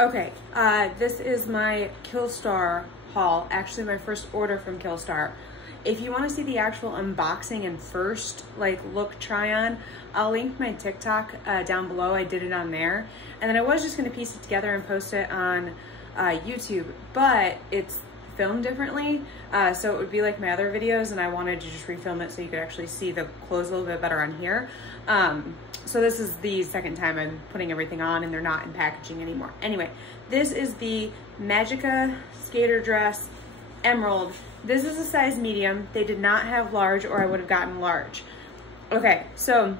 Okay, this is my Killstar haul, actually my first order from Killstar. If you want to see the actual unboxing and first look try on, I'll link my TikTok down below. I did it on there, and then I was just going to piece it together and post it on YouTube, but it's filmed differently, so it would be like my other videos, and I wanted to just refilm it so you could actually see the clothes a little bit better on here. So this is the second time I'm putting everything on and they're not in packaging anymore. Anyway, this is the Magica skater dress emerald. This is a size medium. They did not have large, or I would have gotten large. Okay, so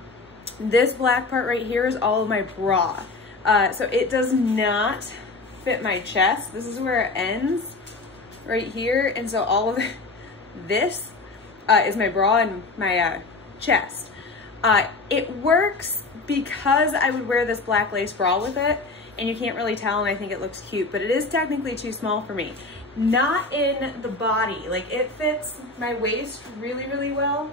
this black part right here is all of my bra. So it does not fit my chest. This is where it ends right here. And so all of this is my bra and my chest. It works because I would wear this black lace bra with it, and you can't really tell, and I think it looks cute, but it is technically too small for me. Not in the body. Like, it fits my waist really, really well.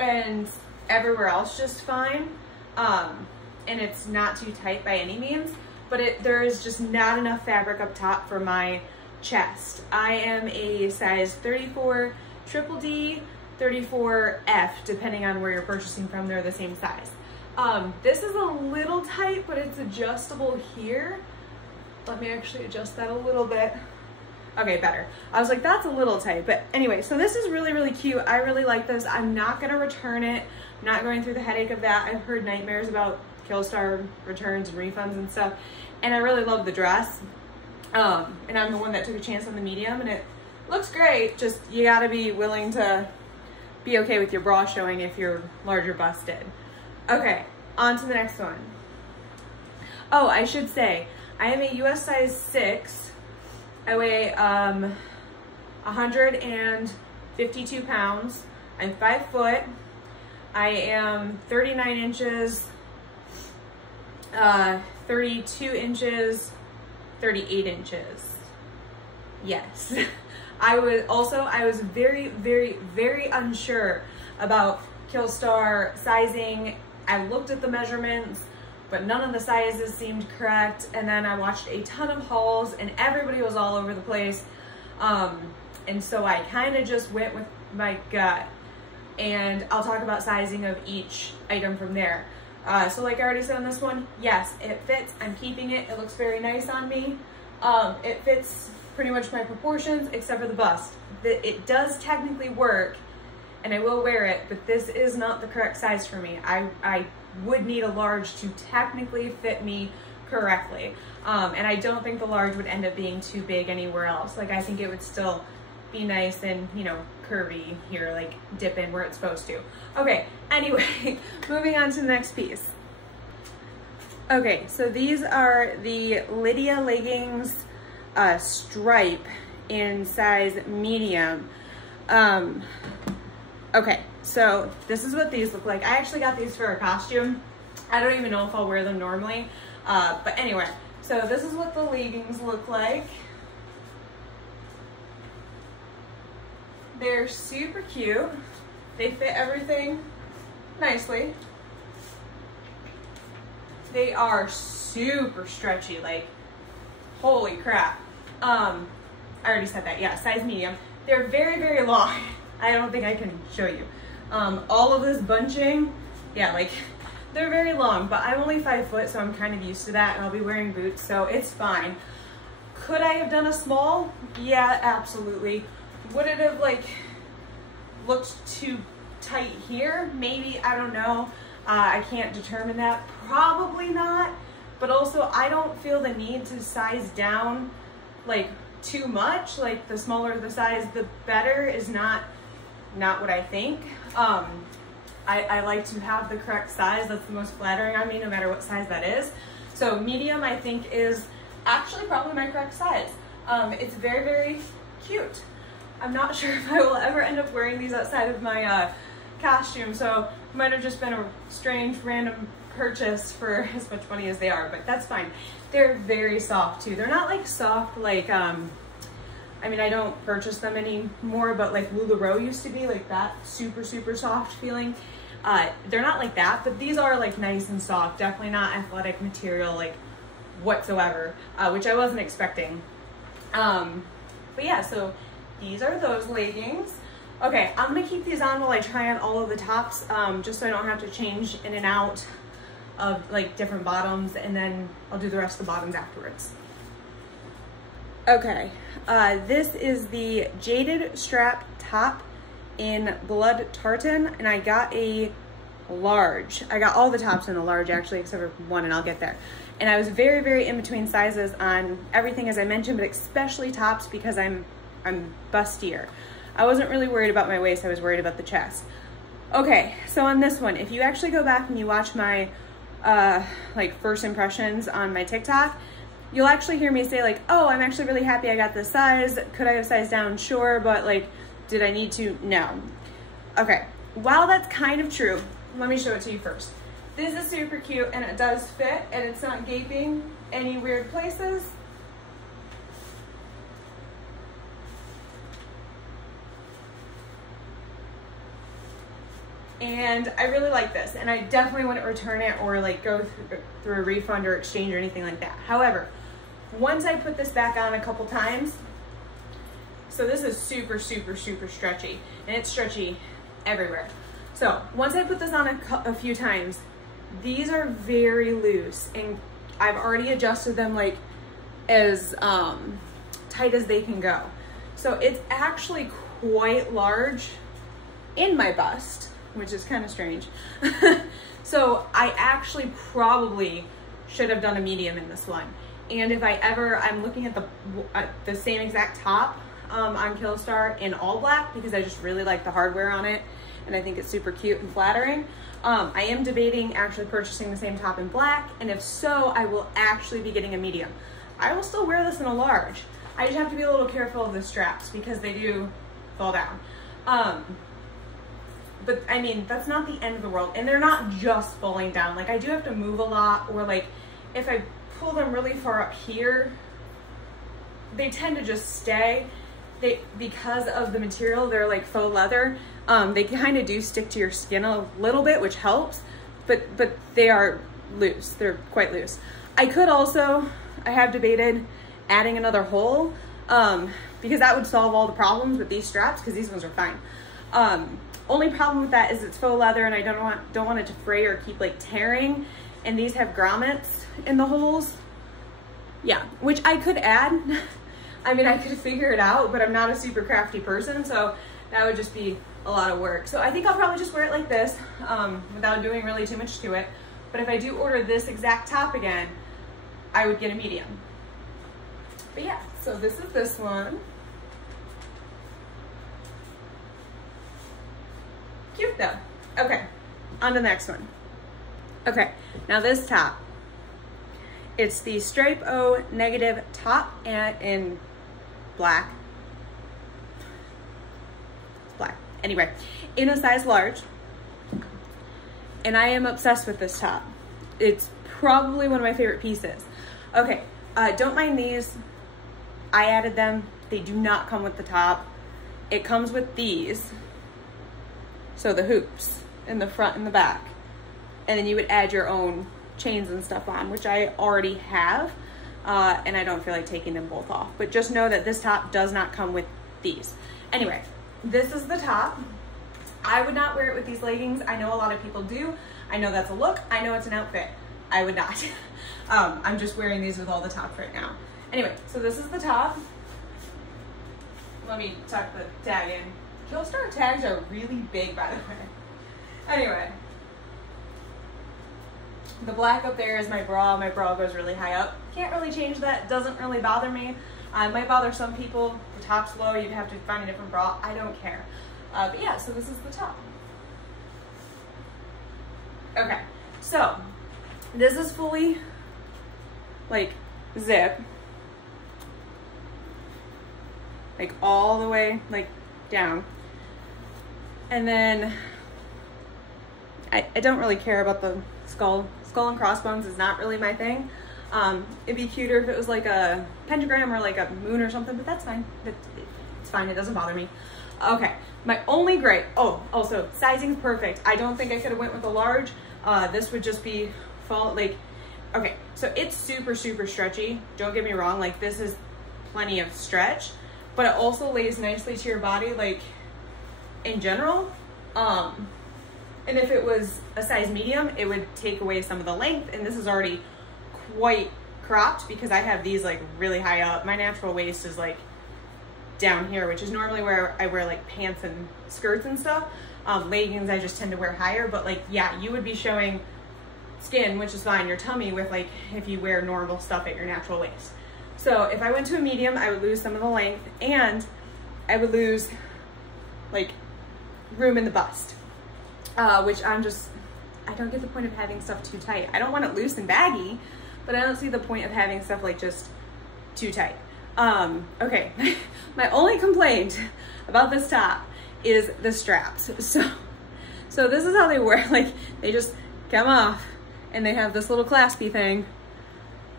And everywhere else just fine. And it's not too tight by any means, but there is just not enough fabric up top for my chest. I am a size 34 triple D, 34F, depending on where you're purchasing from. They're the same size. This is a little tight, but it's adjustable here. Let me actually adjust that a little bit. Okay, better. I was like, that's a little tight, but anyway, so this is really, really cute. I really like this. I'm not gonna return it. I'm not going through the headache of that. I've heard nightmares about Killstar returns and refunds and stuff, and I really love the dress. And I'm the one that took a chance on the medium, and it looks great. Just, you gotta be willing to be okay with your bra showing if you're larger busted. Okay, on to the next one. Oh, I should say, I am a US size 6. I weigh 152 pounds. I'm 5 foot. I am 39 inches, 32 inches, 38 inches. Yes. I was very, very, very unsure about Killstar sizing. I looked at the measurements, but none of the sizes seemed correct. And then I watched a ton of hauls, and everybody was all over the place. And so I kind of just went with my gut, and I'll talk about sizing of each item from there. So like I already said on this one, yes, it fits. I'm keeping it. It looks very nice on me. It fits pretty much my proportions except for the bust. It does technically work, and I will wear it, but this is not the correct size for me. I would need a large to technically fit me correctly. And I don't think the large would end up being too big anywhere else. Like, I think it would still be nice and, you know, curvy here, like dip in where it's supposed to. Okay, anyway, moving on to the next piece. Okay, so these are the Lydia Leggings stripe in size medium. Okay, so this is what these look like. I actually got these for a costume. I don't even know if I'll wear them normally, but anyway, so this is what the leggings look like. They're super cute. They fit everything nicely. They are super stretchy, like, holy crap. I already said that, yeah, size medium. They're very, very long. I don't think I can show you. All of this bunching, yeah, like, they're very long, but I'm only 5 foot, so I'm kind of used to that, and I'll be wearing boots, so it's fine. Could I have done a small? Yeah, absolutely. Would it have, like, looked too tight here? Maybe, I don't know. I can't determine that. Probably not, but also I don't feel the need to size down, like, too much. Like, the smaller the size, the better is not what I think. I like to have the correct size. That's the most flattering on me, no matter what size that is. So medium, I think, is actually probably my correct size. It's very, very cute. I'm not sure if I will ever end up wearing these outside of my costume, so it might have just been a strange random purchase for as much money as they are, but that's fine. They're very soft too. They're not like soft like, I mean, I don't purchase them anymore, but like LuLaRoe used to be, like that super, super soft feeling. They're not like that, but these are like nice and soft, definitely not athletic material like whatsoever, which I wasn't expecting. But yeah, so these are those leggings. Okay, I'm gonna keep these on while I try on all of the tops, just so I don't have to change in and out of like different bottoms, and then I'll do the rest of the bottoms afterwards. Okay, this is the Jaded strap top in blood tartan, and I got a large. I got all the tops in the large actually, except for one, and I'll get there. And I was very, very in between sizes on everything, as I mentioned, but especially tops because I'm bustier. I wasn't really worried about my waist, I was worried about the chest. Okay, so on this one, if you actually go back and you watch my like first impressions on my TikTok, you'll actually hear me say like, oh, I'm actually really happy I got this size. Could I have sized down? Sure, but like, did I need to? No. Okay, while that's kind of true, let me show it to you first. This is super cute and it does fit and it's not gaping any weird places. And I really like this, and I definitely wouldn't return it or like go through a refund or exchange or anything like that. However, once I put this back on a couple times, so this is super, super, super stretchy, and it's stretchy everywhere. So once I put this on a few times, these are very loose, and I've already adjusted them like as tight as they can go. So it's actually quite large in my bust, which is kind of strange. So I actually probably should have done a medium in this one. And if I ever, I'm looking at the same exact top on Killstar in all black, because I just really like the hardware on it, and I think it's super cute and flattering. I am debating actually purchasing the same top in black, and if so, I will actually be getting a medium. I will still wear this in a large. I just have to be a little careful of the straps because they do fall down. But I mean, that's not the end of the world. And they're not just falling down. Like I do have to move a lot, or like if I pull them really far up here, they tend to just stay. Because of the material, they're like faux leather. They kind of do stick to your skin a little bit, which helps, but they are loose. They're quite loose. I could also, I have debated adding another hole, because that would solve all the problems with these straps, because these ones are fine. Only problem with that is it's faux leather, and I don't want it to fray or keep like tearing, and these have grommets in the holes. Yeah, which I could add. I mean, I could figure it out, but I'm not a super crafty person, so that would just be a lot of work. So I think I'll probably just wear it like this, without doing really too much to it. But if I do order this exact top again, I would get a medium. But yeah, so this is this one. Cute though. Okay, on to the next one. Okay, now this top. It's the Stripe O negative top, and in black. It's black. Anyway, in a size large. And I am obsessed with this top. It's probably one of my favorite pieces. Okay, don't mind these. I added them. They do not come with the top. It comes with these. So the hoops in the front and the back. And then you would add your own chains and stuff on, which I already have, and I don't feel like taking them both off. But just know that this top does not come with these. Anyway, this is the top. I would not wear it with these leggings. I know a lot of people do. I know that's a look. I know it's an outfit. I would not. I'm just wearing these with all the tops right now. Anyway, so this is the top. Let me tuck the tag in. Killstar tags are really big, by the way. Anyway. The black up there is my bra. My bra goes really high up. Can't really change that. Doesn't really bother me. It might bother some people. The top's low. You'd have to find a different bra. I don't care. But yeah, so this is the top. Okay, so this is fully like zip. Like all the way like down. And then I don't really care about the skull and crossbones is not really my thing. It'd be cuter if it was like a pentagram or like a moon or something, but that's fine. It's fine, it doesn't bother me. Okay, my only gripe, oh, also sizing's perfect. I don't think I could have went with a large. This would just be like, okay, so it's super, super stretchy. Don't get me wrong, like this is plenty of stretch, but it also lays nicely to your body, like in general. And if it was a size medium, it would take away some of the length, and this is already quite cropped because I have these like really high up. My natural waist is like down here, which is normally where I wear like pants and skirts and stuff. Leggings I just tend to wear higher, but like, yeah, you would be showing skin, which is fine, your tummy, with like if you wear normal stuff at your natural waist. So if I went to a medium, I would lose some of the length, and I would lose like room in the bust, which I don't get the point of having stuff too tight. I don't want it loose and baggy, but I don't see the point of having stuff like just too tight. Okay, my only complaint about this top is the straps. So this is how they work. Like they just come off and they have this little claspy thing,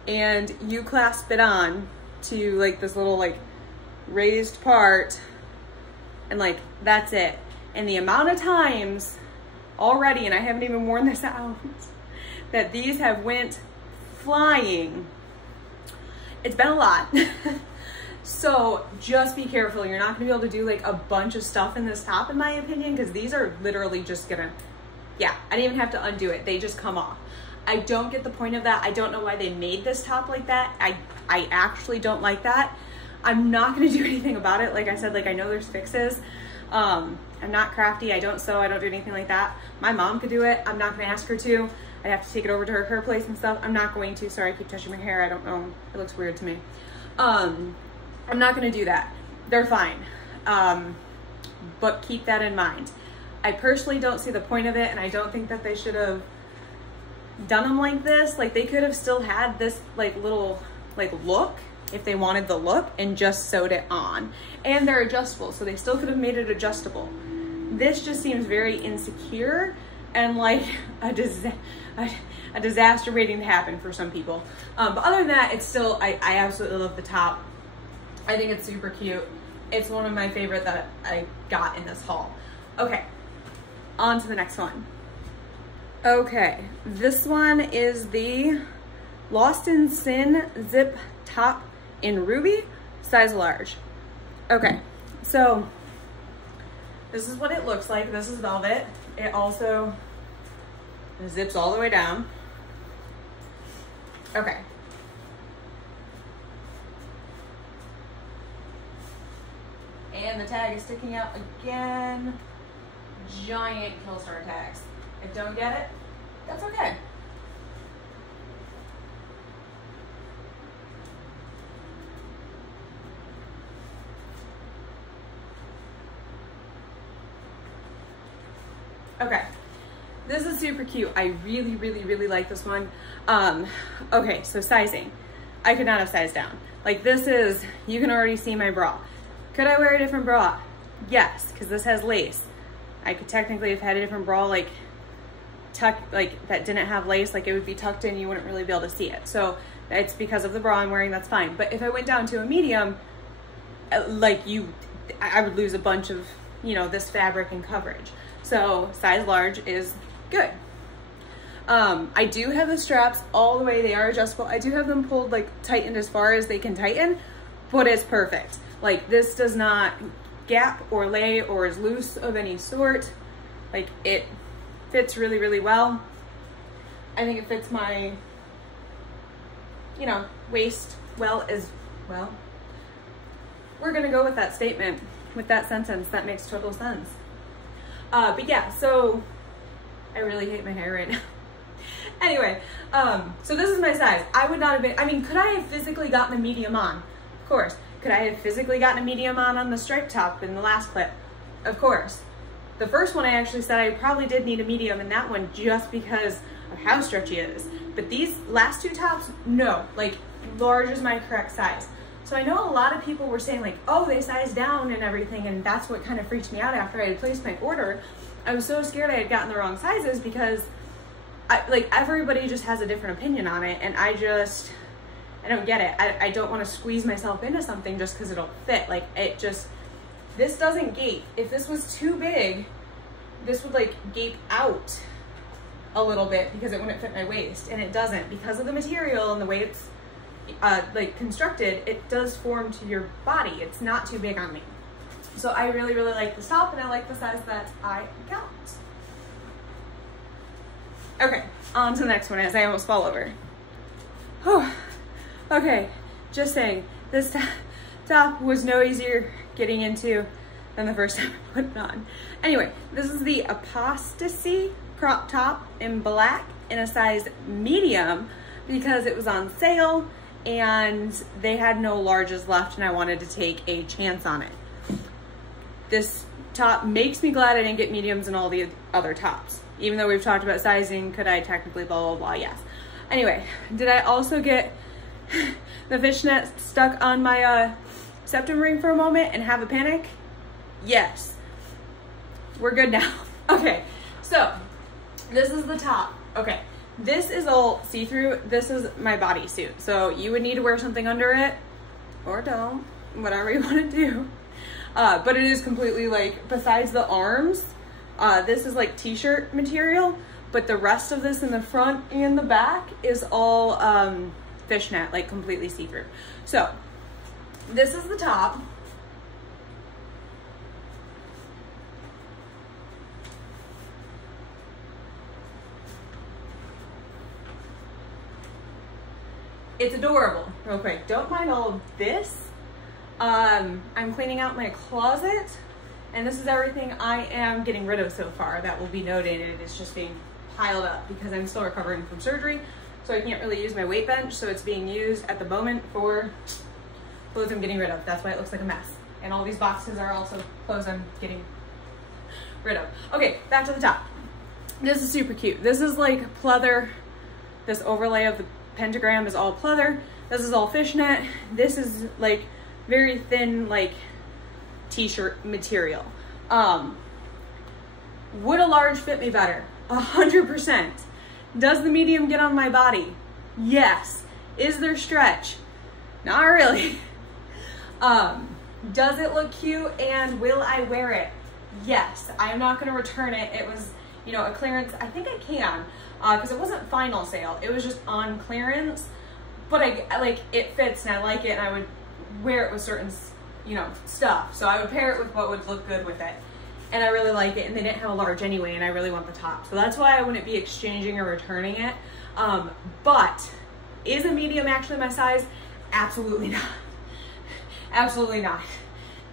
and you clasp it on to like this little like raised part, and like that's it. And the amount of times already, and I haven't even worn this out, that these have went flying, it's been a lot. So just be careful. You're not gonna be able to do like a bunch of stuff in this top, in my opinion, because these are literally just gonna, yeah, I didn't even have to undo it. They just come off. I don't get the point of that. I don't know why they made this top like that. I actually don't like that. I'm not gonna do anything about it. Like I said, like I know there's fixes. I'm not crafty. I don't sew. I don't do anything like that. My mom could do it. I'm not gonna ask her to. I'd have to take it over to her place and stuff. I'm not going to. Sorry, I keep touching my hair. I don't know. It looks weird to me. I'm not gonna do that. They're fine. But keep that in mind. I personally don't see the point of it, and I don't think that they should have done them like this. Like they could have still had this like little like look if they wanted the look, and just sewed it on. And they're adjustable, so they still could have made it adjustable. This just seems very insecure and like a disaster waiting to happen for some people. But other than that, it's still, I absolutely love the top. I think it's super cute. It's one of my favorite that I got in this haul. Okay, on to the next one. Okay, this one is the Lost in Sin zip top in ruby, size large. Okay, so this is what it looks like. This is velvet. It also zips all the way down. Okay. And the tag is sticking out again. Giant Killstar tags. If you don't get it, that's okay. Okay, this is super cute. I really, really, really like this one. Okay, so sizing. I could not have sized down. Like this is, you can already see my bra. Could I wear a different bra? Yes, because this has lace. I could technically have had a different bra, like tucked, like that didn't have lace, like it would be tucked in, you wouldn't really be able to see it. So it's because of the bra I'm wearing, that's fine. But if I went down to a medium, like I would lose a bunch of, you know, this fabric and coverage. So size large is good. I do have the straps all the way. They are adjustable. I do have them pulled, like tightened as far as they can tighten, but it's perfect. Like this does not gap or lay or is loose of any sort. Like it fits really, really well. I think it fits my, you know, waist well as well. We're gonna go with that statement, with that sentence. That makes total sense. But yeah, so I really hate my hair right now. Anyway, so this is my size. I would not have been, I mean, could I have physically gotten a medium on? Of course. Could I have physically gotten a medium on the striped top in the last clip? Of course. The first one I actually said I probably did need a medium in that one just because of how stretchy it is. But these last two tops, no, like large is my correct size. So I know a lot of people were saying like, oh, they sized down and everything, and that's what kind of freaked me out after I had placed my order. I was so scared I had gotten the wrong sizes because like everybody just has a different opinion on it, and I don't get it. I don't want to squeeze myself into something just because it'll fit. Like it just, This doesn't gape. If this was too big, this would like gape out a little bit because it wouldn't fit my waist, and it doesn't. Because of the material and the way it's like constructed, it does form to your body. It's not too big on me. So I really, really like this top, and I like the size that I got. Okay, on to the next one as I almost fall over. Oh, okay, just saying, this top was no easier getting into than the first time I put it on. Anyway, this is the Apostasy crop top in black in a size medium because it was on sale and they had no larges left and I wanted to take a chance on it. This top makes me glad I didn't get mediums in all the other tops. Even though we've talked about sizing, could I technically blah, blah, blah, yes. Anyway, did I also get the fishnet stuck on my septum ring for a moment and have a panic? Yes. We're good now. Okay, so this is the top. Okay, this is all see-through. This is my bodysuit. So you would need to wear something under it, or don't, whatever you want to do. But it is completely like, besides the arms, this is like t-shirt material, but the rest of this in the front and the back is all fishnet, like completely see-through. So this is the top. It's adorable. Real quick, don't mind all of this. I'm cleaning out my closet, and this is everything I am getting rid of so far. That will be noted. It's just being piled up because I'm still recovering from surgery, so I can't really use my weight bench, so it's being used at the moment for clothes I'm getting rid of. That's why it looks like a mess. And all these boxes are also clothes I'm getting rid of. Okay, back to the top. This is super cute. This is like pleather. This overlay of the pentagram is all pleather. This is all fishnet. This is like very thin, like t-shirt material. Would a large fit me better? 100%. Does the medium get on my body? Yes. Is there stretch? Not really. Does it look cute and will I wear it? Yes. I am not going to return it. It was, you know, a clearance. I think I can, because it wasn't final sale. It was just on clearance, but I like it fits and I like it, and I would wear it with certain, you know, stuff. So I would pair it with what would look good with it. And I really like it, and they didn't have a large anyway, and I really want the top. So that's why I wouldn't be exchanging or returning it. But is a medium actually my size? Absolutely not. Absolutely not.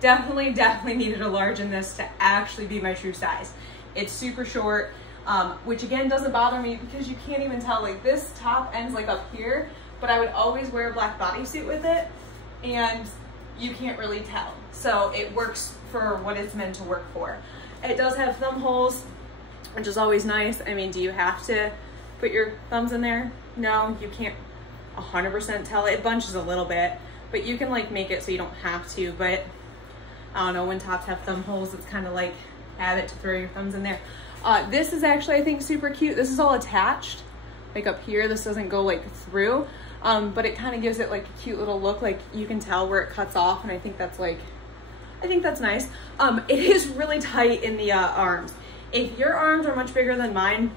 Definitely needed a large in this to actually be my true size. It's super short, which again doesn't bother me because you can't even tell. Like, this top ends like up here, but I would always wear a black bodysuit with it, and you can't really tell. So it works for what it's meant to work for. It does have thumb holes, which is always nice. I mean, do you have to put your thumbs in there? No, you can't 100% tell. It bunches a little bit, but you can like make it so you don't have to. But I don't know, when tops have thumb holes, it's kind of like habit to throw your thumbs in there. This is actually, I think, super cute. This is all attached, like up here. This doesn't go like through, but it kind of gives it like a cute little look. Like you can tell where it cuts off, and I think that's like, I think that's nice. It is really tight in the arms. If your arms are much bigger than mine,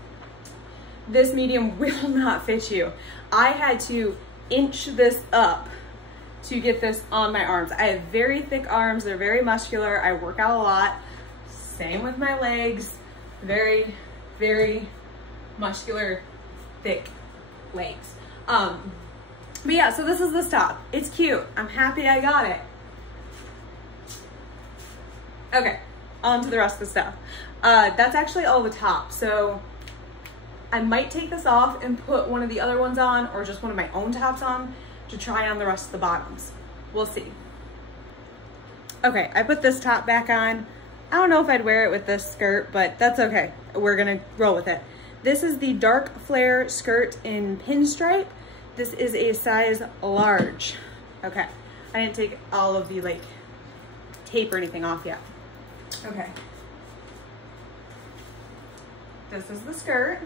this medium will not fit you. I had to inch this up to get this on my arms. I have very thick arms. They're very muscular. I work out a lot. Same with my legs. Very, very muscular, thick legs. But yeah, so this is the top. It's cute. I'm happy I got it. Okay, on to the rest of the stuff. That's actually all the top. So I might take this off and put one of the other ones on, or just one of my own tops on to try on the rest of the bottoms. We'll see. Okay, I put this top back on. I don't know if I'd wear it with this skirt, but that's okay. We're gonna roll with it. This is the dark Flair skirt in pinstripe. This is a size large. Okay, I didn't take all of the like tape or anything off yet. Okay. This is the skirt.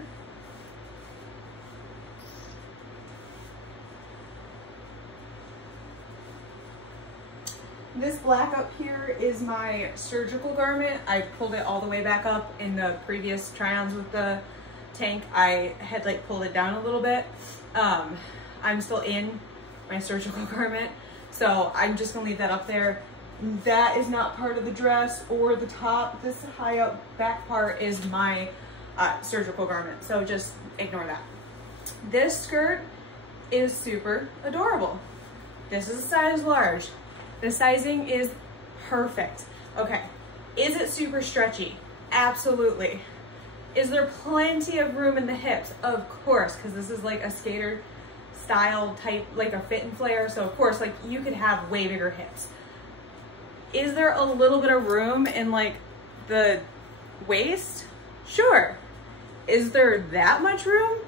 This black up here is my surgical garment. I pulled it all the way back up in the previous try-ons with the tank. I had like pulled it down a little bit. I'm still in my surgical garment, so I'm just gonna leave that up there. That is not part of the dress or the top. This high up back part is my surgical garment, so just ignore that. This skirt is super adorable. This is a size large. The sizing is perfect. Okay, is it super stretchy? Absolutely. Is there plenty of room in the hips? Of course, because this is like a skater style type, like a fit and flare, so of course, like you could have way bigger hips. Is there a little bit of room in like the waist? Sure. Is there that much room?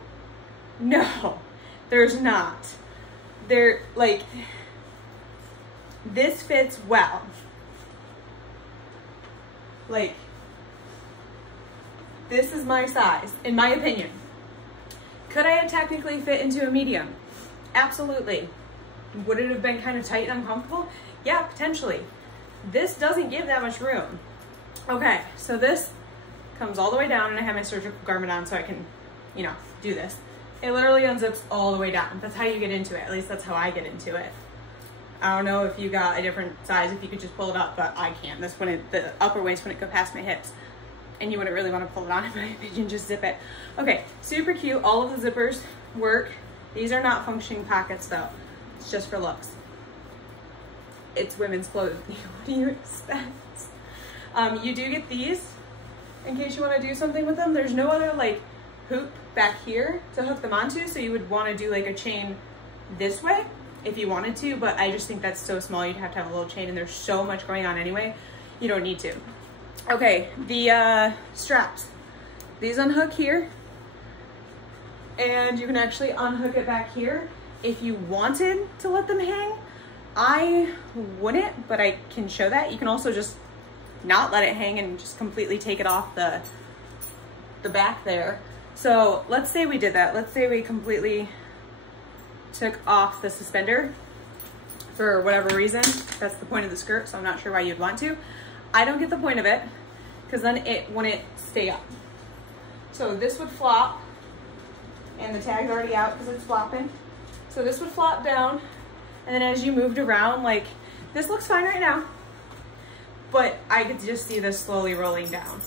No, there's not. Like, this fits well. Like, this is my size, in my opinion. Could I have technically fit into a medium? Absolutely. Would it have been kind of tight and uncomfortable? Yeah, potentially. This doesn't give that much room. Okay, so this comes all the way down, and I have my surgical garment on so I can, you know, do this. It literally unzips all the way down. That's how you get into it. At least that's how I get into it. I don't know if you got a different size, if you could just pull it up, but I can't. This when the upper waist, when it goes past my hips. And you wouldn't really want to pull it on, in my opinion, just zip it. Okay, super cute. All of the zippers work. These are not functioning pockets though. It's just for looks. It's women's clothing. What do you expect? You do get these in case you want to do something with them. There's no other like hoop back here to hook them onto, so you would want to do like a chain this way if you wanted to, but I just think that's so small. You'd have to have a little chain, and there's so much going on anyway. You don't need to. Okay, the straps. These unhook here, and you can actually unhook it back here if you wanted to let them hang. I wouldn't, but I can show that. You can also just not let it hang and just completely take it off the back there. So let's say we did that. Let's say we completely took off the suspender for whatever reason. That's the point of the skirt, so I'm not sure why you'd want to. I don't get the point of it, because then it wouldn't stay up. So this would flop, and the tag's already out because it's flopping. So this would flop down, and then as you moved around, like, this looks fine right now, but I could just see this slowly rolling down,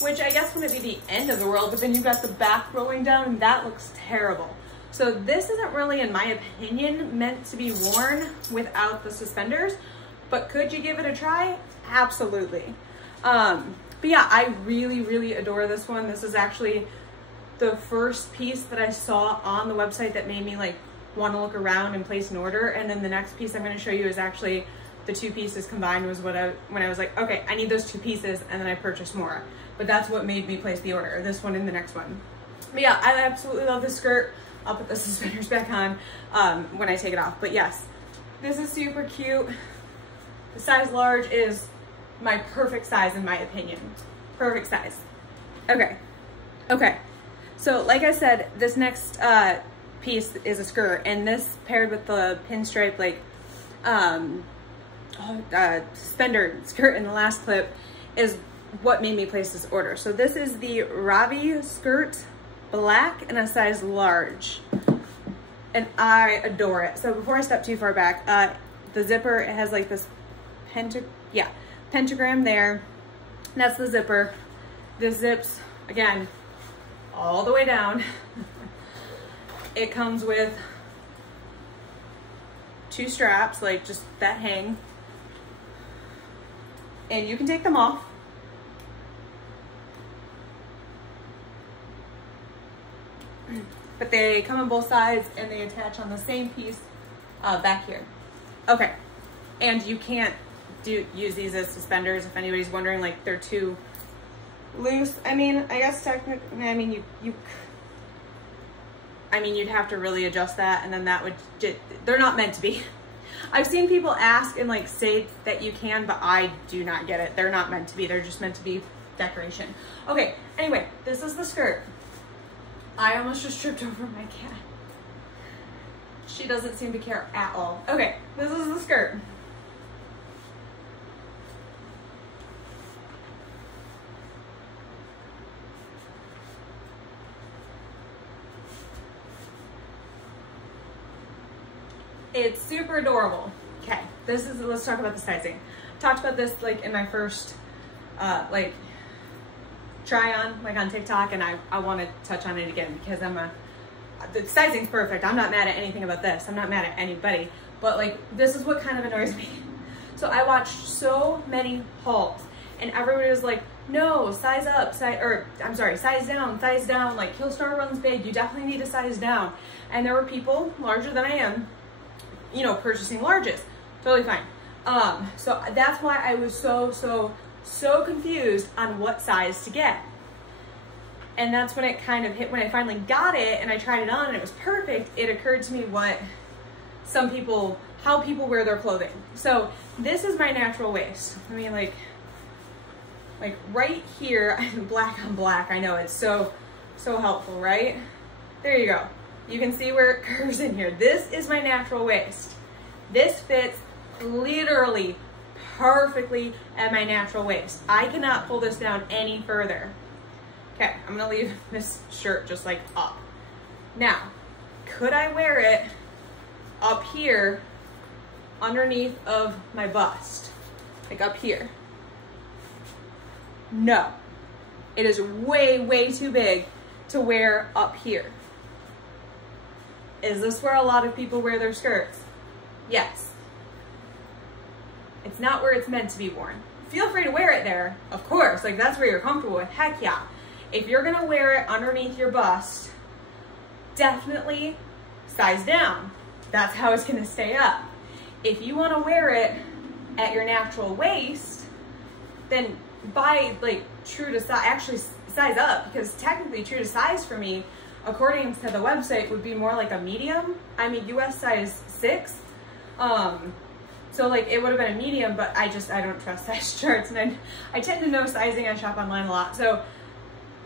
which I guess wouldn't be the end of the world, but then you've got the back rolling down, and that looks terrible. So this isn't really, in my opinion, meant to be worn without the suspenders, but could you give it a try? Absolutely. But yeah, I really, really adore this one. This is actually the first piece that I saw on the website that made me like want to look around and place an order. And then the next piece I'm going to show you is actually the two pieces combined was when I was like, okay, I need those two pieces, and then I purchased more. But that's what made me place the order, this one and the next one. But yeah, I absolutely love this skirt. I'll put the suspenders back on when I take it off. But yes, this is super cute. The size large is my perfect size in my opinion. Perfect size. Okay. Okay. So like I said, this next piece is a skirt, and this paired with the pinstripe like suspender skirt in the last clip is what made me place this order. So this is the Ravi skirt, black, and a size large, and I adore it. So before I step too far back, the zipper, it has like this pentagram there. That's the zipper. This zips again all the way down. It comes with two straps, like just that hang, and you can take them off. But they come on both sides, and they attach on the same piece back here. Okay, and you can't use these as suspenders if anybody's wondering, like they're too loose. I mean, I guess technically, I mean, you'd have to really adjust that, and then that would they're not meant to be. I've seen people ask and like say that you can, but I do not get it. They're not meant to be. They're just meant to be decoration. Okay, anyway, this is the skirt. I almost just tripped over my cat. She doesn't seem to care at all. Okay, this is the skirt. It's super adorable. Okay, let's talk about the sizing. Talked about this like in my first like try on like on TikTok, and I want to touch on it again because the sizing's perfect. I'm not mad at anything about this. I'm not mad at anybody, but like this is what kind of annoys me. So I watched so many hauls and everybody was like, no, size up, size down, like Killstar runs big, you definitely need to size down. And there were people larger than I am, you know, purchasing larges. Totally fine. So that's why I was so confused on what size to get. And that's when it kind of hit, when I finally got it and I tried it on and it was perfect, it occurred to me what how people wear their clothing. So this is my natural waist. I mean, like right here, black on black. I know, it's so helpful, right? There you go. You can see where it curves in here. This is my natural waist. This fits literally perfectly at my natural waist. I cannot pull this down any further. Okay, I'm gonna leave this shirt just like up. Now, could I wear it up here underneath of my bust? Like up here? No. It is way too big to wear up here. Is this where a lot of people wear their skirts? Yes. It's not where it's meant to be worn. Feel free to wear it there, of course, like that's where you're comfortable with, heck yeah. If you're gonna wear it underneath your bust, definitely size down. That's how it's gonna stay up. If you wanna wear it at your natural waist, then buy like true to size, actually size up, because technically true to size for me, according to the website, would be more like a medium. I'm a US size 6. So like it would have been a medium, but I don't trust size charts, and I tend to know sizing. I shop online a lot. So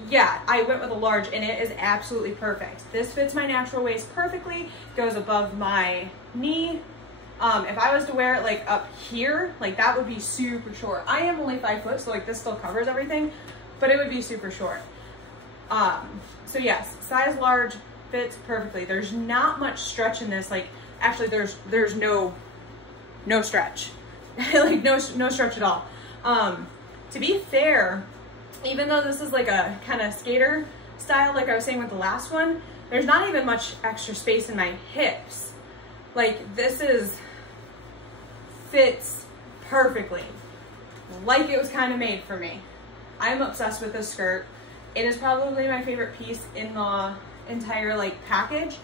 yeah, I went with a large and it is absolutely perfect. This fits my natural waist perfectly, goes above my knee. If I was to wear it like up here, like that would be super short. I am only 5 foot, so like this still covers everything, but it would be super short. So yes, size large fits perfectly. There's not much stretch in this. Like actually there's no stretch, like no stretch at all. To be fair, even though this is like a kind of skater style, like I was saying with the last one, there's not even much extra space in my hips. Like this fits perfectly, like it was kind of made for me. I'm obsessed with this skirt. It is probably my favorite piece in the entire like package,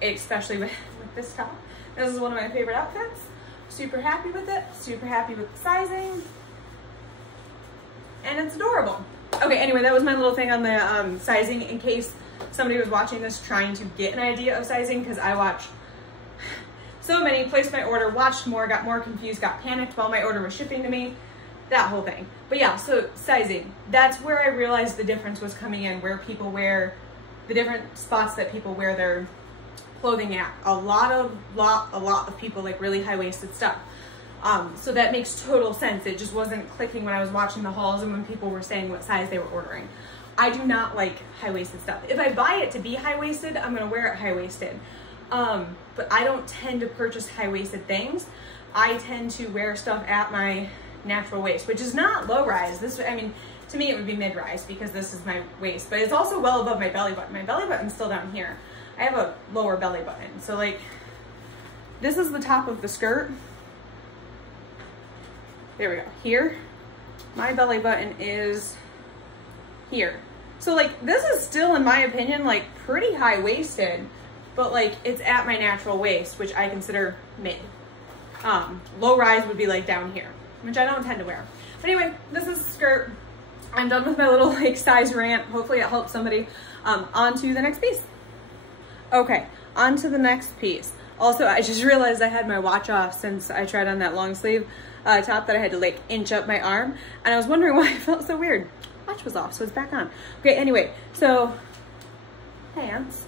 especially with this top. This is one of my favorite outfits. Super happy with it, super happy with the sizing, and it's adorable. Okay, anyway, that was my little thing on the sizing in case somebody was watching this trying to get an idea of sizing, because I watched so many, placed my order, watched more, got more confused, got panicked while my order was shipping to me, that whole thing. But yeah, so sizing, that's where I realized the difference was coming in, where people wear, the different spots that people wear their clothing at. A lot of people like really high-waisted stuff. So that makes total sense. It just wasn't clicking when I was watching the hauls and when people were saying what size they were ordering. I do not like high-waisted stuff. If I buy it to be high-waisted, I'm gonna wear it high-waisted. But I don't tend to purchase high-waisted things. I tend to wear stuff at my natural waist, which is not low-rise. This, I mean, to me it would be mid-rise because this is my waist, but it's also well above my belly button. My belly button's still down here. I have a lower belly button. So like, this is the top of the skirt. There we go, here. My belly button is here. So like, this is still, in my opinion, like pretty high-waisted, but like it's at my natural waist, which I consider mid. Low rise would be like down here, which I don't tend to wear. But anyway, this is the skirt. I'm done with my little like size rant. Hopefully it helps somebody. On to the next piece. Okay, on to the next piece. Also, I just realized I had my watch off since I tried on that long sleeve top that I had to like inch up my arm, and I was wondering why it felt so weird. Watch was off, so it's back on. Okay, anyway, so pants.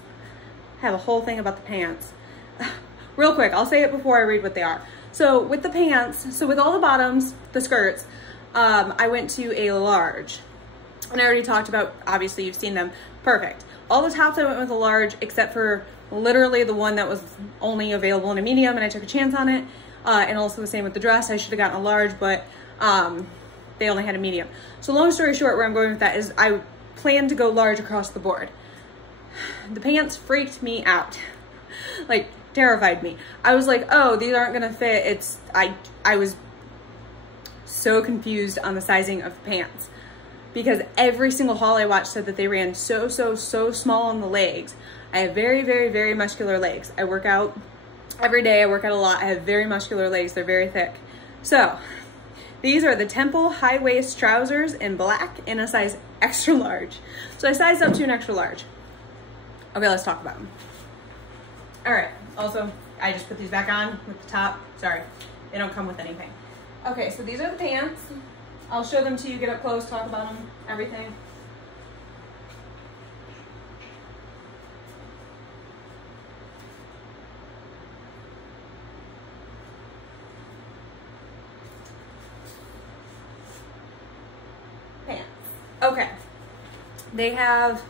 I have a whole thing about the pants. Real quick, I'll say it before I read what they are. So with the pants, so with all the bottoms, the skirts, I went to a large. And I already talked about, obviously you've seen them, perfect. All the tops I went with a large, except for literally the one that was only available in a medium, and I took a chance on it. And also the same with the dress. I should have gotten a large, but they only had a medium. So long story short, where I'm going with that is I plan to go large across the board. The pants freaked me out, like terrified me. I was like, oh, these aren't gonna fit. I was so confused on the sizing of the pants because every single haul I watched said that they ran so small on the legs. I have very muscular legs. I work out every day. I work out a lot. I have very muscular legs. They're very thick. So these are the Temple high waist trousers in black in a size extra large. So I sized up to an extra large. Okay, let's talk about them. All right, also, I just put these back on with the top. Sorry, they don't come with anything. Okay, so these are the pants. I'll show them to you, get up close, talk about them, everything. Pants. Okay, they have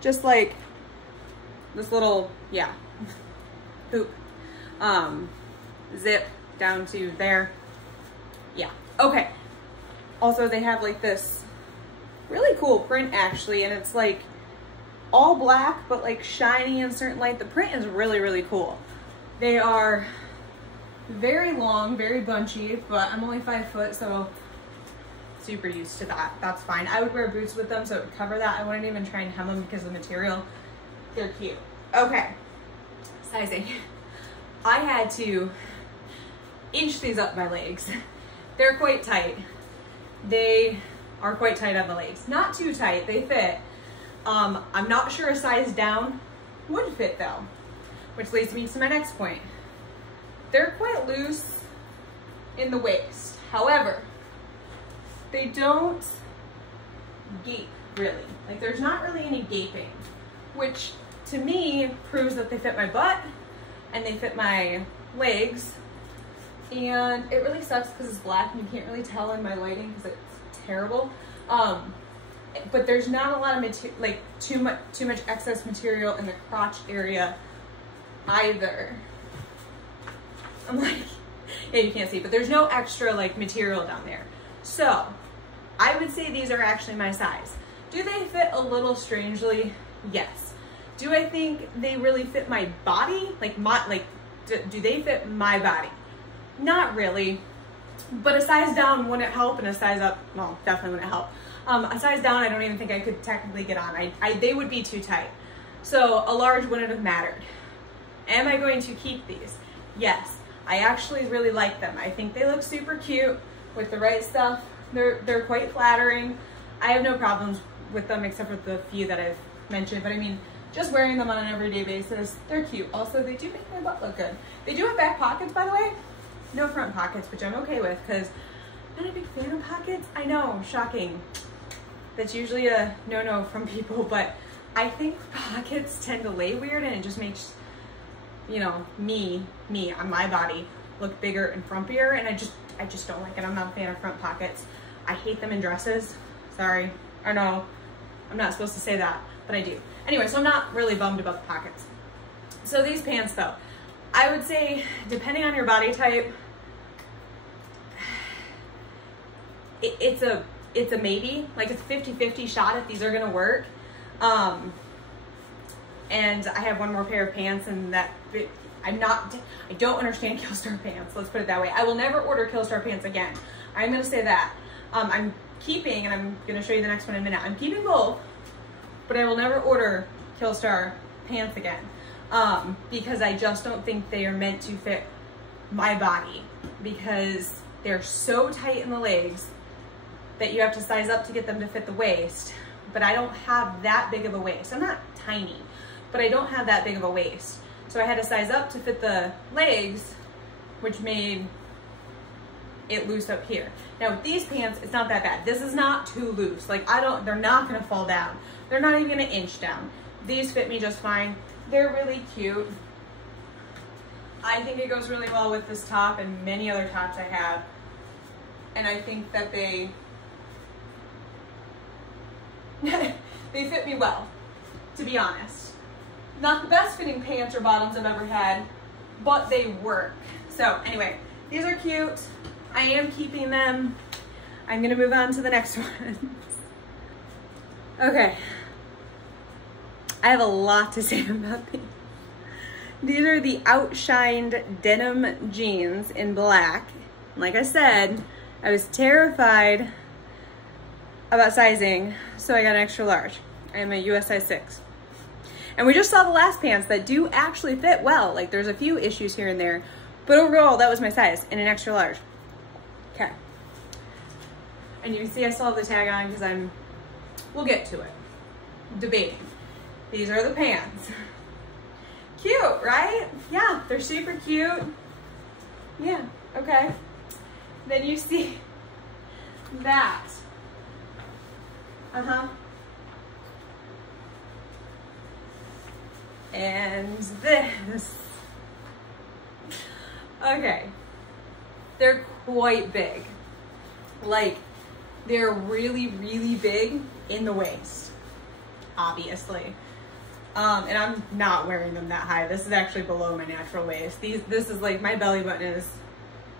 just like this little, yeah, hoop, zip down to there. Yeah, okay. Also, they have like this really cool print actually, and it's like all black, but like shiny and certain light. The print is really cool. They are very long, very bunchy, but I'm only 5 foot, so super used to that. That's fine. I would wear boots with them so it would cover that. I wouldn't even try and hem them because of the material. They're cute. Okay, sizing. I had to inch these up my legs. They're quite tight. They are quite tight on the legs. Not too tight, they fit. I'm not sure a size down would fit though, which leads me to my next point. They're quite loose in the waist. However, they don't gape really. Like there's not really any gaping, which to me proves that they fit my butt and they fit my legs. And it really sucks because it's black and you can't really tell in my lighting because it's terrible. But there's not a lot of material, like too much excess material in the crotch area either. I'm like, yeah, you can't see, but there's no extra like material down there. So I would say these are actually my size. Do they fit a little strangely? Yes. Do I think they really fit my body? Do they fit my body? Not really, but a size down wouldn't help, and a size up, well, definitely wouldn't help. A size down, I don't even think I could technically get on. They would be too tight. So a large wouldn't have mattered. Am I going to keep these? Yes. I actually really like them. I think they look super cute with the right stuff. They're quite flattering. I have no problems with them except for the few that I've mentioned, but I mean, just wearing them on an everyday basis, they're cute. Also, they do make my butt look good. They do have back pockets, by the way. No front pockets, which I'm okay with because I'm not a big fan of pockets. I know, shocking. That's usually a no-no from people, but I think pockets tend to lay weird and it just makes, you know, me on my body look bigger and frumpier, and I just don't like it. I'm not a fan of front pockets. I hate them in dresses. Sorry. Or no, I'm not supposed to say that, but I do. Anyway, so I'm not really bummed about the pockets. So these pants though, I would say depending on your body type, it's a maybe, like it's a 50-50 shot if these are gonna work. And I have one more pair of pants, and that I don't understand Killstar pants. Let's put it that way. I will never order Killstar pants again. I'm gonna say that. I'm keeping, and I'm gonna show you the next one in a minute. I'm keeping both, but I will never order Killstar pants again because I just don't think they are meant to fit my body because they're so tight in the legs that you have to size up to get them to fit the waist. But I don't have that big of a waist. I'm not tiny, but I don't have that big of a waist. So I had to size up to fit the legs, which made it loose up here. Now with these pants, it's not that bad. This is not too loose. Like they're not gonna fall down. They're not even gonna inch down. These fit me just fine. They're really cute. I think it goes really well with this top and many other tops I have. And I think that they fit me well. to be honest. Not the best fitting pants or bottoms I've ever had, but they work. So anyway, these are cute. I am keeping them. I'm gonna move on to the next one. Okay. I have a lot to say about these. These are the Outshined denim jeans in black. Like I said, I was terrified about sizing, so I got an extra large. I'm a US size 6. And we just saw the last pants that do actually fit well. Like there's a few issues here and there, but overall that was my size in an extra large. Okay. And you can see I still have the tag on because we'll get to it. Debating. These are the pants. Cute, right? Yeah, they're super cute. Yeah, okay. Then you see that. And this. Okay. They're quite big. Like, they're really, really big in the waist, obviously. And I'm not wearing them that high. This is actually below my natural waist. This is like, my belly button is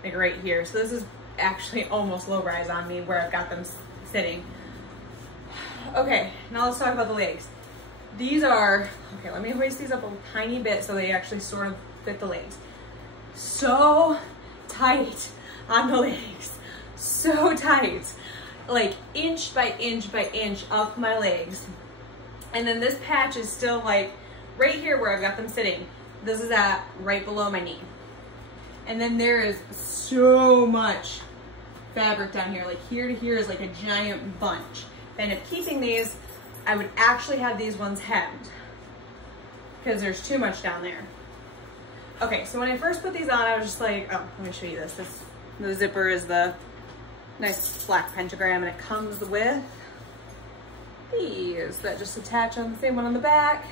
like right here. So this is actually almost low rise on me where I've got them sitting. Okay, now let's talk about the legs. These are, okay, let me hoist these up a tiny bit so they actually sort of fit the legs. So tight on the legs, so tight. Like inch by inch by inch up my legs. And then this patch is still like right here where I've got them sitting. This is at right below my knee. And then there is so much fabric down here. Like here to here is like a giant bunch. And if keeping these, I would actually have these ones hemmed because there's too much down there. Okay, so when I first put these on, I was just like, oh, let me show you this. The zipper is the nice black pentagram, and it comes with these that just attach on the same one on the back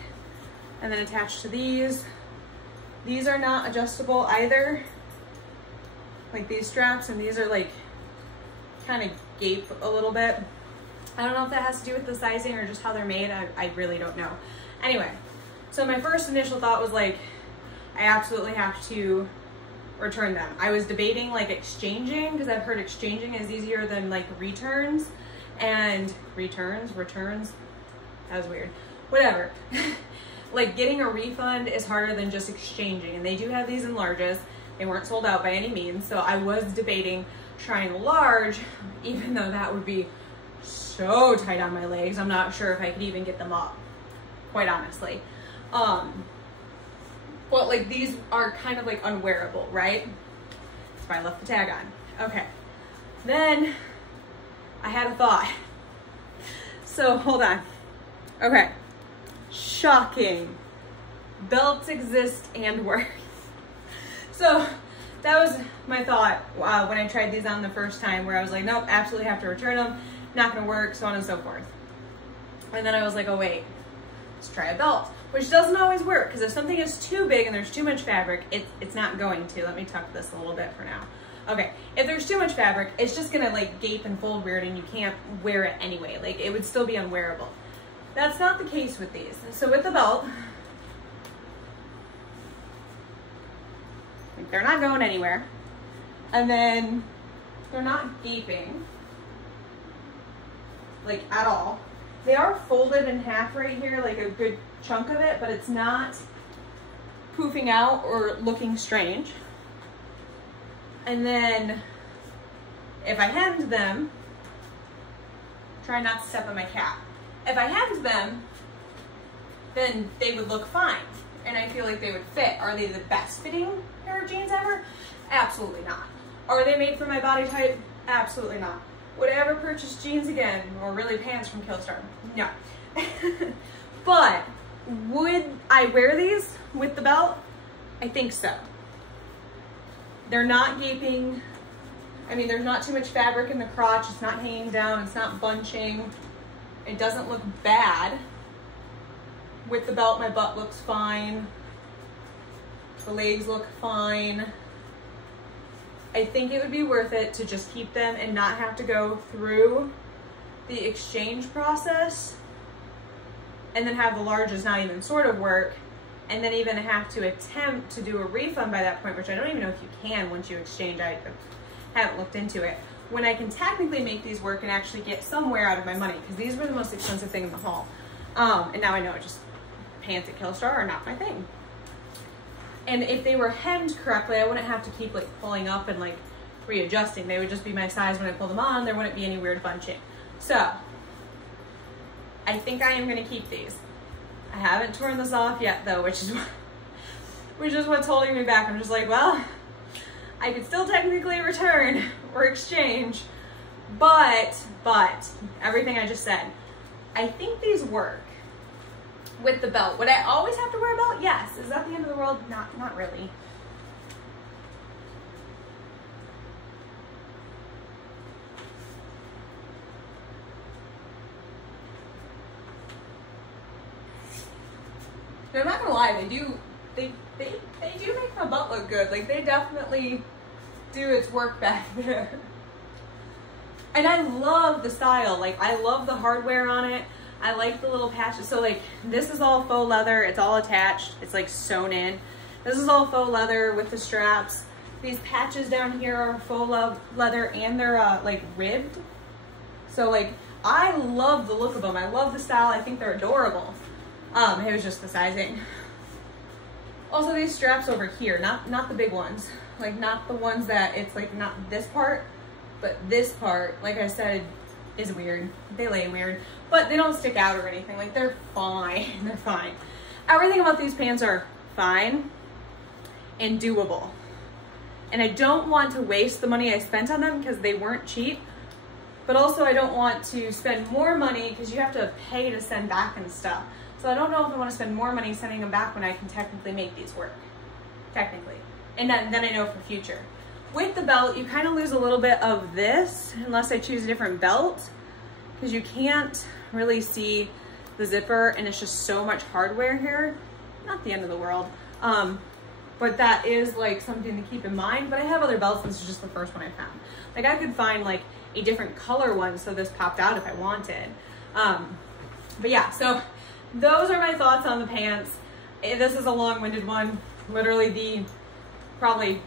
and then attach to these. These are not adjustable either, like these straps, and these are like kind of gape a little bit. I don't know if that has to do with the sizing or just how they're made. I really don't know. Anyway, so my first initial thought was like, I absolutely have to return them. I was debating like exchanging because I've heard exchanging is easier than like returns. And returns, that was weird. Whatever. Like getting a refund is harder than just exchanging. And they do have these in larges. They weren't sold out by any means. So I was debating trying a large, even though that would be so tight on my legs. I'm not sure if I could even get them up, quite honestly. But like these are kind of like unwearable, right? That's why I left the tag on. Okay. Then I had a thought. So hold on. Okay. Shocking. Belts exist and work. So that was my thought when I tried these on the first time, where I was like, nope, absolutely have to return them. Not gonna work, so on and so forth. And then I was like, oh wait, let's try a belt, which doesn't always work, because if something is too big and there's too much fabric, it's not going to. Let me tuck this a little bit for now. Okay, if there's too much fabric, it's just gonna like gape and fold weird and you can't wear it anyway. Like it would still be unwearable. That's not the case with these. So with the belt, they're not going anywhere. And then they're not gaping, like at all. They are folded in half right here, like a good chunk of it, but it's not poofing out or looking strange. And then if I hemmed them, try not to step on my cap. If I hemmed them, then they would look fine. And I feel like they would fit. Are they the best fitting pair of jeans ever? Absolutely not. Are they made for my body type? Absolutely not. Would I ever purchase jeans again, or really pants from Killstar? No. But would I wear these with the belt? I think so. They're not gaping. I mean, there's not too much fabric in the crotch. It's not hanging down. It's not bunching. It doesn't look bad. With the belt, my butt looks fine. The legs look fine. I think it would be worth it to just keep them and not have to go through the exchange process and then have the larges not even sort of work, and then even have to attempt to do a refund by that point, which I don't even know if you can once you exchange. I haven't looked into it. When I can technically make these work and actually get somewhere out of my money, because these were the most expensive thing in the haul. And now I know just pants at Killstar are not my thing. And if they were hemmed correctly, I wouldn't have to keep like pulling up and like readjusting. They would just be my size when I pull them on. There wouldn't be any weird bunching. So I think I am going to keep these. I haven't torn this off yet though, which is what's holding me back. I'm just like, well, I could still technically return or exchange, but everything I just said, I think these work with the belt. Would I always have to wear a belt? Yes. Is that the end of the world? Not really. I'm not gonna lie, they do make my belt look good. Like, they definitely do its work back there. And I love the style. Like, I love the hardware on it. I like the little patches. So like, this is all faux leather. It's all attached. It's like sewn in. This is all faux leather with the straps. These patches down here are faux leather, and they're like ribbed. So like, I love the look of them. I love the style. I think they're adorable. It was just the sizing. Also, these straps over here, not the big ones, like not the ones that it's like not this part, but this part, like I said, is weird. They lay weird, but they don't stick out or anything. Like, they're fine. They're fine. Everything about these pants are fine and doable. And I don't want to waste the money I spent on them because they weren't cheap. But also, I don't want to spend more money because you have to pay to send back and stuff. So I don't know if I want to spend more money sending them back when I can technically make these work. Technically. And then I know for future. With the belt, you kind of lose a little bit of this unless I choose a different belt, because you can't really see the zipper and it's just so much hardware here. Not the end of the world. But that is like something to keep in mind. But I have other belts. This is just the first one I found. Like, I could find like a different color one so this popped out if I wanted. But yeah, so those are my thoughts on the pants. This is a long-winded one. Literally the probably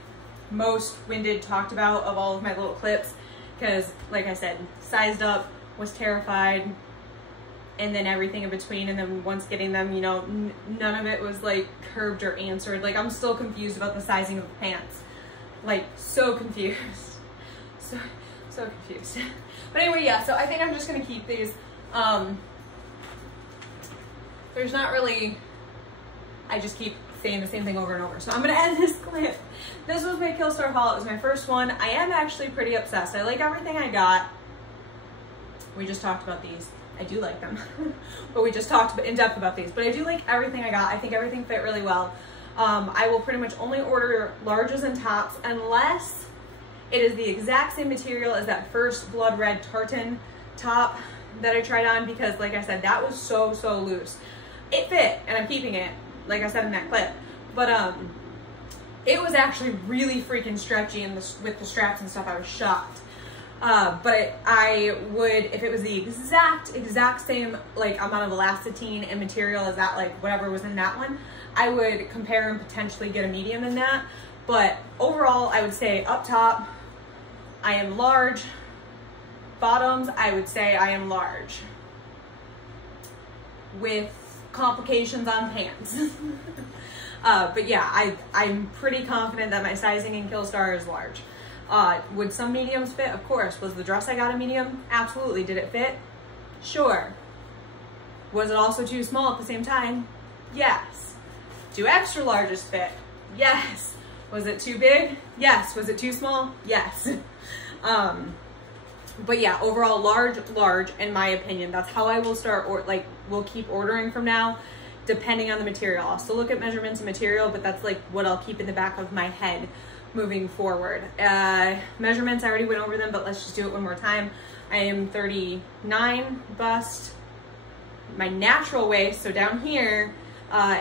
most winded talked about of all of my little clips, because like I said, sized up, was terrified, and then everything in between, and then once getting them, you know, none of it was like curved or answered. Like, I'm still confused about the sizing of the pants. Like, so confused. So confused. But anyway, yeah, so I think I'm just gonna keep these. There's not really, I just keep saying the same thing over and over. So I'm gonna end this clip. This was my Killstar haul. It was my first one. I am actually pretty obsessed. I like everything I got. We just talked about these. I do like them. But we just talked in depth about these. But I do like everything I got. I think everything fit really well. I will pretty much only order larges and tops unless it is the exact same material as that first blood red tartan top that I tried on, because like I said, that was so loose. It fit, and I'm keeping it, like I said in that clip. But it was actually really freaking stretchy, and with the straps and stuff, I was shocked. But I would, if it was the exact same like amount of elastine and material as that, like whatever was in that one, I would compare and potentially get a medium in that. But overall, I would say up top, I am large. Bottoms, I would say I am large, with complications on pants. But yeah, I'm pretty confident that my sizing in Killstar is large. Would some mediums fit? Of course. Was the dress I got a medium? Absolutely. Did it fit? Sure. Was it also too small at the same time? Yes. Do extra larges fit? Yes. Was it too big? Yes. Was it too small? Yes. But yeah, overall large, in my opinion. That's how I will start, or like, we'll keep ordering from now, depending on the material. I'll still look at measurements and material, but that's like what I'll keep in the back of my head moving forward. Measurements, I already went over them, but let's just do it one more time. I am 39 bust. My natural waist, so down here,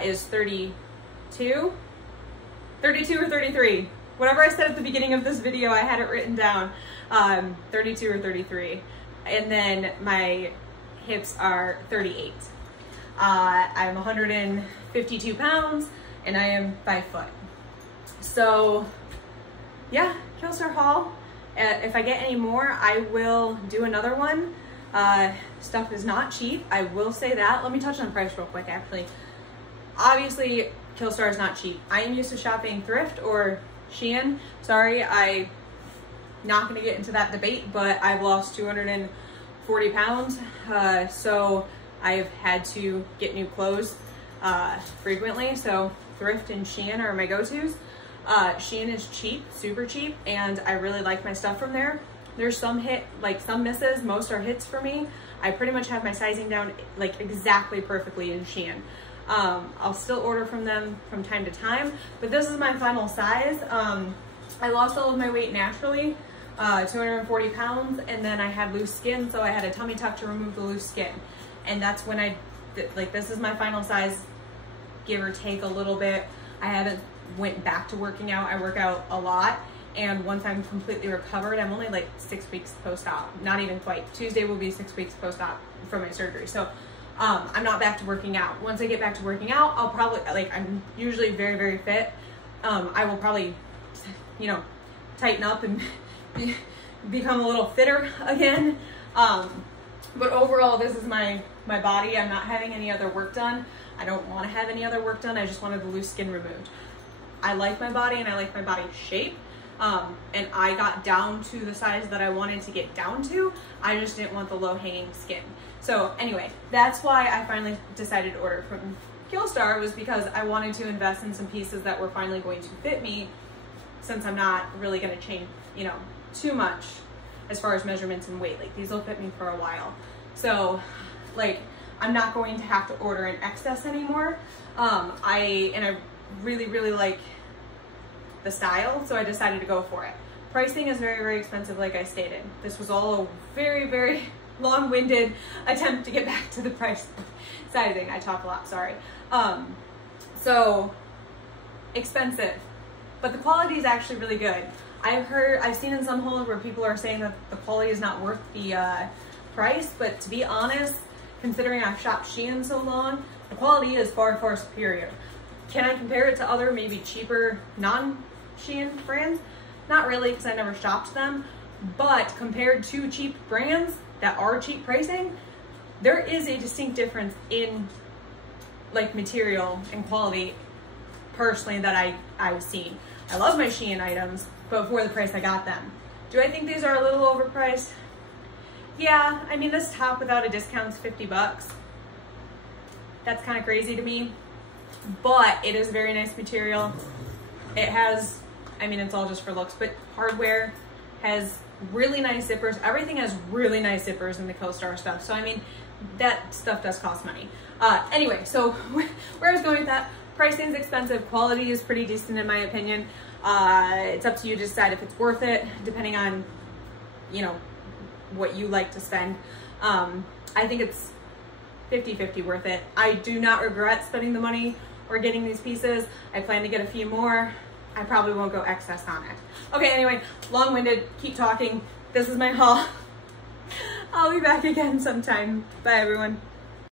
is 32 or 33. Whatever I said at the beginning of this video, I had it written down. 32 or 33. And then my hips are 38. I'm 152 pounds and I am 5 foot. So yeah, Killstar Haul. If I get any more, I will do another one. Stuff is not cheap, I will say that. Let me touch on price real quick, actually. Obviously, Killstar is not cheap. I am used to shopping thrift or Shein. Sorry, I'm not gonna get into that debate, but I've lost 240 pounds. So I've had to get new clothes frequently. So thrift and Shein are my go-tos. Shein is cheap, super cheap, and I really like my stuff from there. There's some hit, like some misses, most are hits for me. I pretty much have my sizing down like exactly perfectly in Shein. I'll still order from them from time to time, but this is my final size. I lost all of my weight naturally, 240 pounds, and then I had loose skin, so I had a tummy tuck to remove the loose skin. And that's when this is my final size, give or take a little bit. I haven't went back to working out. I work out a lot, and once I'm completely recovered, I'm only like 6 weeks post-op, not even quite. Tuesday will be 6 weeks post-op from my surgery. So I'm not back to working out. Once I get back to working out, I'll probably, like, I'm usually very, very fit. I will probably, you know, tighten up and become a little fitter again. But overall, this is my body. I'm not having any other work done. I don't want to have any other work done. I just wanted the loose skin removed. I like my body and I like my body shape. And I got down to the size that I wanted to get down to. I just didn't want the low hanging skin. So anyway, that's why I finally decided to order from Killstar, was because I wanted to invest in some pieces that were finally going to fit me, since I'm not really going to change, you know, too much as far as measurements and weight. Like, these will fit me for a while. So like, I'm not going to have to order in excess anymore. I really, really like the style, so I decided to go for it. Pricing is very, very expensive, like I stated. This was all a very, very long-winded attempt to get back to the price sizing. I talk a lot, sorry. So expensive, but the quality is actually really good. I've seen in some hauls where people are saying that the quality is not worth the price, but to be honest, considering I've shopped Shein so long, the quality is far, far superior. Can I compare it to other maybe cheaper non-Shein brands? Not really, because I never shopped them, but compared to cheap brands that are cheap pricing, there is a distinct difference in like material and quality personally that I've seen. I love my Shein items, but for the price I got them. Do I think these are a little overpriced? Yeah, I mean, this top without a discount is 50 bucks. That's kind of crazy to me, but it is very nice material. It has, I mean, it's all just for looks, but hardware, has really nice zippers. Everything has really nice zippers in the Killstar stuff. So, I mean, that stuff does cost money. Anyway, so where I was going with that, pricing is expensive. Quality is pretty decent in my opinion. It's up to you to decide if it's worth it, depending on, you know, what you like to spend. I think it's 50-50 worth it. I do not regret spending the money or getting these pieces. I plan to get a few more. I probably won't go excess on it. Okay, anyway, long-winded, keep talking. This is my haul. I'll be back again sometime. Bye, everyone.